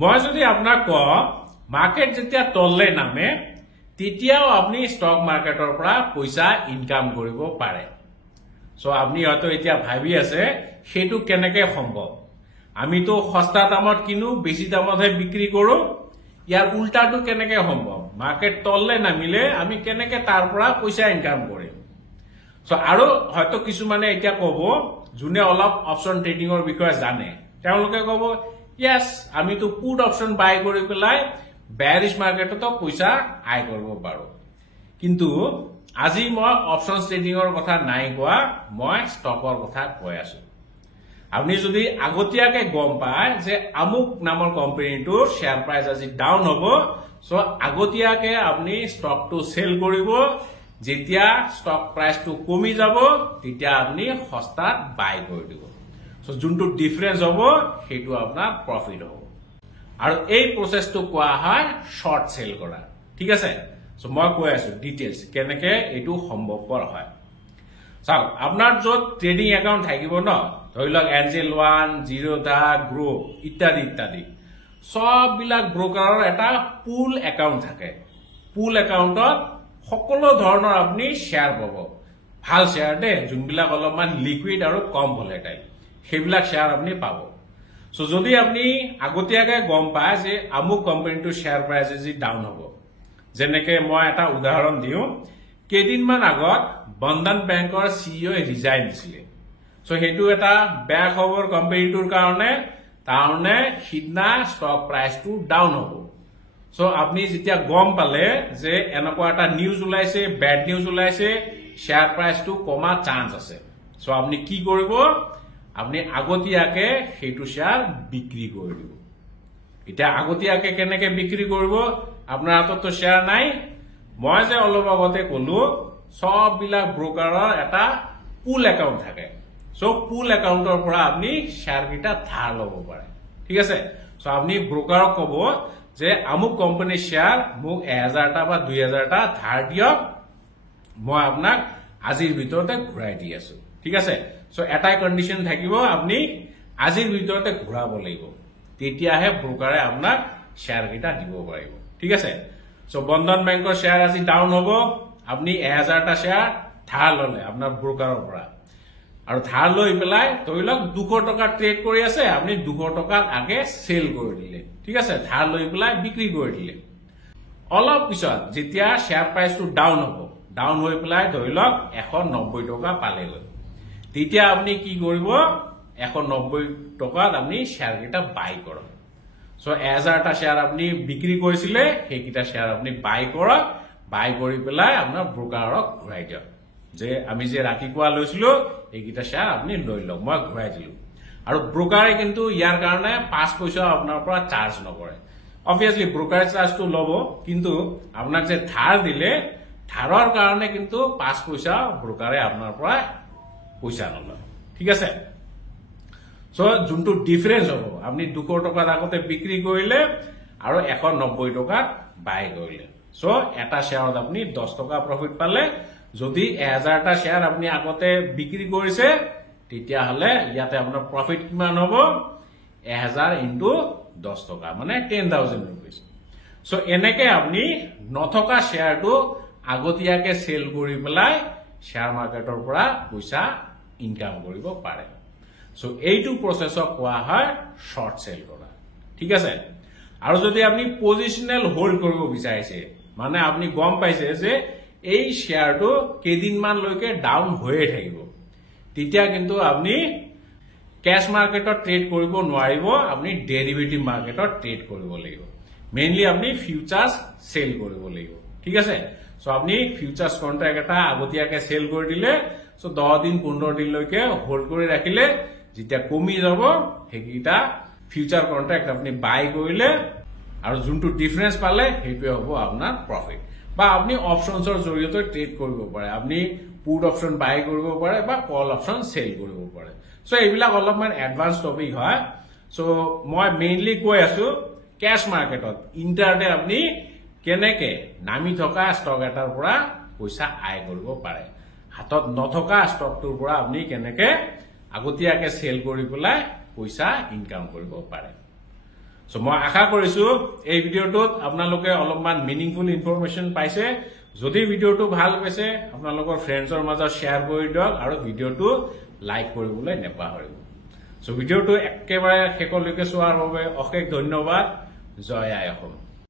মই যদি আপোনাক কওঁ মাৰ্কেট যেতিয়া তললে নামে তেতিয়াও আপনি স্টক মাৰ্কেটৰ পৰা পইচা ইনকাম কৰিব পাৰে। সো আপনি হয়তো এতিয়া ভাবি আছে সেইটো কেনেকে সম্ভৱ। আমি তো সস্তা দামত কিনো বেছি দামতহে বিক্ৰি কৰো, ইয়াৰ উল্টাটো কেনেকে সম্ভৱ। মাৰ্কেট তললে নামিলে আমি কেনেকে তাৰ পৰা পইচা ইনকাম কৰিম। সো আৰু হয়তো কিছুমানে এতিয়া কব যোনে অলপ অপশন ট্ৰেডিংৰ বিষয়ে জানে তেওঁলোকে কব ইয়েস আমি তো পুট অপশন বাই কৰি পেলাই বেয়াৰিশ মাৰ্কেটতো পইচা আয় কৰিব পাৰো। কিন্তু আজি মই অপশন ট্ৰেডিংৰ কথা নাই কোৱা, মই ষ্টকৰ কথা কৈ আছো। আপনি যদি আগতীয়াকে গম পায় যে আমুক নামৰ কোম্পানীটোৰ শেয়াৰ প্ৰাইস আজি ডাউন হ'ব, সো আগতীয়াকে আপনি ষ্টকটো সেল কৰিব, যেতিয়া ষ্টক প্ৰাইসটো কমি যাব তেতিয়া আপনি সস্তাত বাই কৰি দিব। সো যোনটো ডিফাৰেন্স হ'ব সেইটো আপোনাৰ প্ৰফিট হ'ব। আৰু এই প্ৰসেসটো কোৱা হয় শৰ্ট সেল কৰা। ঠিক আছে, সো মই কৈ আছো ডিটেইলস কেনেকে এইটো সম্ভৱপৰ হয়। চাওক আপোনাৰ যত ট্ৰেডিং একাউন্ট থাকিব ন, ধৰি লওক এঞ্জেল 1, জিৰোধা, গ্ৰো ইত্যাদি ইত্যাদি, সব বিলাক ব্ৰোকাৰৰ এটা পুল একাউন্ট থাকে। পুল একাউন্টত সকলো ধৰণৰ আপনি শেয়াৰ পাব। ভাল শেয়াৰ দে, যোনবিলাক অলপমান লিকুইড আৰু কম ভলেটাইল, সেইবিলাক শেয়াৰ আপনি পাব। সো যদি আপনি আগতীয়াকে গম পায় যে আমুক কোম্পানীটোৰ শেয়াৰ প্ৰাইস আজি ডাউন হ'ব, যেনেকে মই এটা উদাহৰণ দিওঁ, কেইদিনমান আগত বন্ধন বেংকৰ সিইও ৰিজাইন দিছিলে। সো সেইটো এটা বেয়া খবৰ কোম্পানীটোৰ কাৰণে, তাৰমানে সিদিনা ষ্টক প্ৰাইসটো ডাউন হ'ব। সো আপনি যেতিয়া গম পালে যে এনেকুৱা এটা নিউজ ওলাইছে, বেড নিউজ ওলাইছে, শেয়াৰ প্ৰাইসটো কমা চান্স আছে, সো আপনি কি কৰিব, আপনি আগতীয়াকে সেইটো শেয়াৰ বিক্ৰি কৰি দিব। এতিয়া আগতীয়াকে কেনেকে বিক্ৰি কৰিব, আপোনাৰ হাতত তো শেয়াৰ নাই। মই যে অলপ আগতে কলো সব বিলাক ব্ৰোকাৰৰ এটা পুল একাউন্ট থাকে। সো পুল একাউন্টৰ পৰা আপনি শেয়াৰ কিটা ধাৰ লব পাৰে। ঠিক আছে, সো আপনি ব্ৰোকাৰক কব যে আমুক কোম্পানীৰ শেয়াৰ মোক 1000টা বা 2000টা ধাৰ দিয়ক, মই আপোনাক আজিৰ ভিতৰতে ঘূৰাই দি আছো। ঠিক আছে, সো এটাই কন্ডিশন থাকিব, আপনি আজিৰ ভিতৰতে ঘূৰাব লাগিব, তেতিয়াহে ব্ৰোকাৰে আপোনাক শেয়াৰ কিটা দিব পাৰিব। ঠিক আছে, সো বন্ধন বেংকৰ শেয়াৰ আজি ডাউন হ'ব, আপনি 1000টা শেয়াৰ ধাৰ ললে আপোনাৰ ব্ৰোকাৰৰ পৰা, আৰু ধাৰ লৈ পেলাই ধৰি লওক 200 টকা ট্ৰেড কৰি আছে, আপনি 200 টকাত আগে সেল কৰি দিলে। ঠিক আছে, ধাৰ লৈ পেলাই বিক্ৰি কৰি দিলে। অলপ পিছত যেতিয়া শেয়াৰ প্ৰাইসটো ডাউন হ'ব, ডাউন হৈ পেলাই ধৰি লওক 190 টকা পালেগৈ, তেতিয়া আপনি কি কৰিব, 190 টকাত আপনি শেয়াৰ কিটা বাই কৰক। সো 1000টা শেয়াৰ আপনি বিক্ৰি কৰিছিলে, সেইকিটা শেয়াৰ আপনি বাই কৰক, বাই কৰি পেলাই আপোনাৰ ব্ৰোকাৰক ঘূৰাই দিয়ক, যে আমি যে ৰাতিপুৱা লৈছিলো এইকিটা শেয়াৰ আপনি লৈ লওক, মই ঘূৰাই দিলো। আৰু ব্ৰোকাৰে কিন্তু ইয়াৰ কাৰণে 5 পইচা আপোনাৰ পৰা চাৰ্জ নকৰে। অবভিয়াসলি ব্ৰোকাৰেজ চাৰ্জটো ল'ব, কিন্তু আপোনাক যে ধাৰ দিলে ধাৰৰ কাৰণে কিন্তু 5 পইচা ব্ৰোকাৰে আপোনাৰ পৰা পইচা নলয়। ঠিক আছে, সো যোনটো ডিফাৰেন্স হ'ব, আপনি 200 টকাত আগতে বিক্ৰি কৰিলে আৰু 190 টকাত বাই কৰিলে, সো এটা শেয়াৰত আপনি 10 টকা প্ৰফিট পালে। যদি 1000টা শেয়াৰ আপনি আগতে বিক্ৰি কৰিছে, তেতিয়া হলে ইয়াতে আপোনাৰ প্ৰফিট কিমান হ'ব, 1000 ইনটু 10 টকা, মানে 10,000 rupees। সো এনেকে আপনি নথকা শেয়াৰটো আগতীয়াকে সেল কৰি পেলাই শেয়াৰ মাৰ্কেটৰ পৰা পইচা ইনকাম কৰিব পাৰে। সো এইটো প্ৰসেসক কোৱা হয় শৰ্ট সেল কৰা। ঠিক আছে, আৰু যদি আপনি পজিশনাল হোল্ড কৰিব বিচাৰিছে, মানে আপনি গম পাইছে যে এই শেয়াৰটো কেইদিনমান লৈকে ডাউন হৈয়ে থাকিব, তেতিয়া কিন্তু আপনি ক্যাশ মাৰ্কেটত ট্ৰেড কৰিব নোৱাৰিব, আপনি ডেৰিভেটিভ মাৰ্কেটত ট্ৰেড কৰিব লাগিব। মেইনলি আপনি ফিউচাৰ্স সেল কৰিব লাগিব। ঠিক আছে, সো আপনি ফিউচাৰ্স কন্ট্ৰাক্ট এটা আগতীয়াকে সেল কৰি দিলে, সো 10 দিন 15 দিন লৈকে হোল্ড কৰি ৰাখিলে, যেতিয়া কমি যাব সেইকিটা ফিউচাৰ কন্ট্ৰাক্ট আপনি বাই কৰিলে, আৰু যোনটো ডিফাৰেন্স পালে সেইটোৱে হ'ব আপোনাৰ প্ৰফিট। বা আপনি অপশনছৰ জৰিয়তে ট্ৰেড কৰিব পাৰে, আপনি পুট অপশন বাই কৰিব পাৰে বা কল অপশন সেল কৰিব পাৰে। সো এইবিলাক অলপমান এডভান্স টপিক হয়। সো মই মেইনলি কৈ আছো ক্যাশ মার্কেটত ইন্টাৰডে আপনি কেনেকে নামি থকা ষ্টক এটাৰ পৰা পইচা আয় কৰিব পাৰে, হাতত নথকা ষ্টকটোৰ পৰা আপনি কেনেকে আগতীয়াকে সেল কৰি পেলাই পইচা ইনকাম কৰিব পাৰে। সো মই আশা কৰিছো এই ভিডিঅ'টোত আপোনালোকে অলপমান মিনিংফুল ইনফৰমেশ্যন পাইছে যদি ভিডিঅ'টো ভাল পাইছে আপোনালোকৰ ফ্ৰেণ্ডছৰ মাজত শ্বেয়াৰ কৰি দিয়ক আৰু ভিডিঅ'টো লাইক কৰিবলৈ নেপাহৰিব সো ভিডিঅ'টো একেবাৰে শেষলৈকে চোৱাৰ বাবে অশেষ ধন্যবাদ জয় আই অসম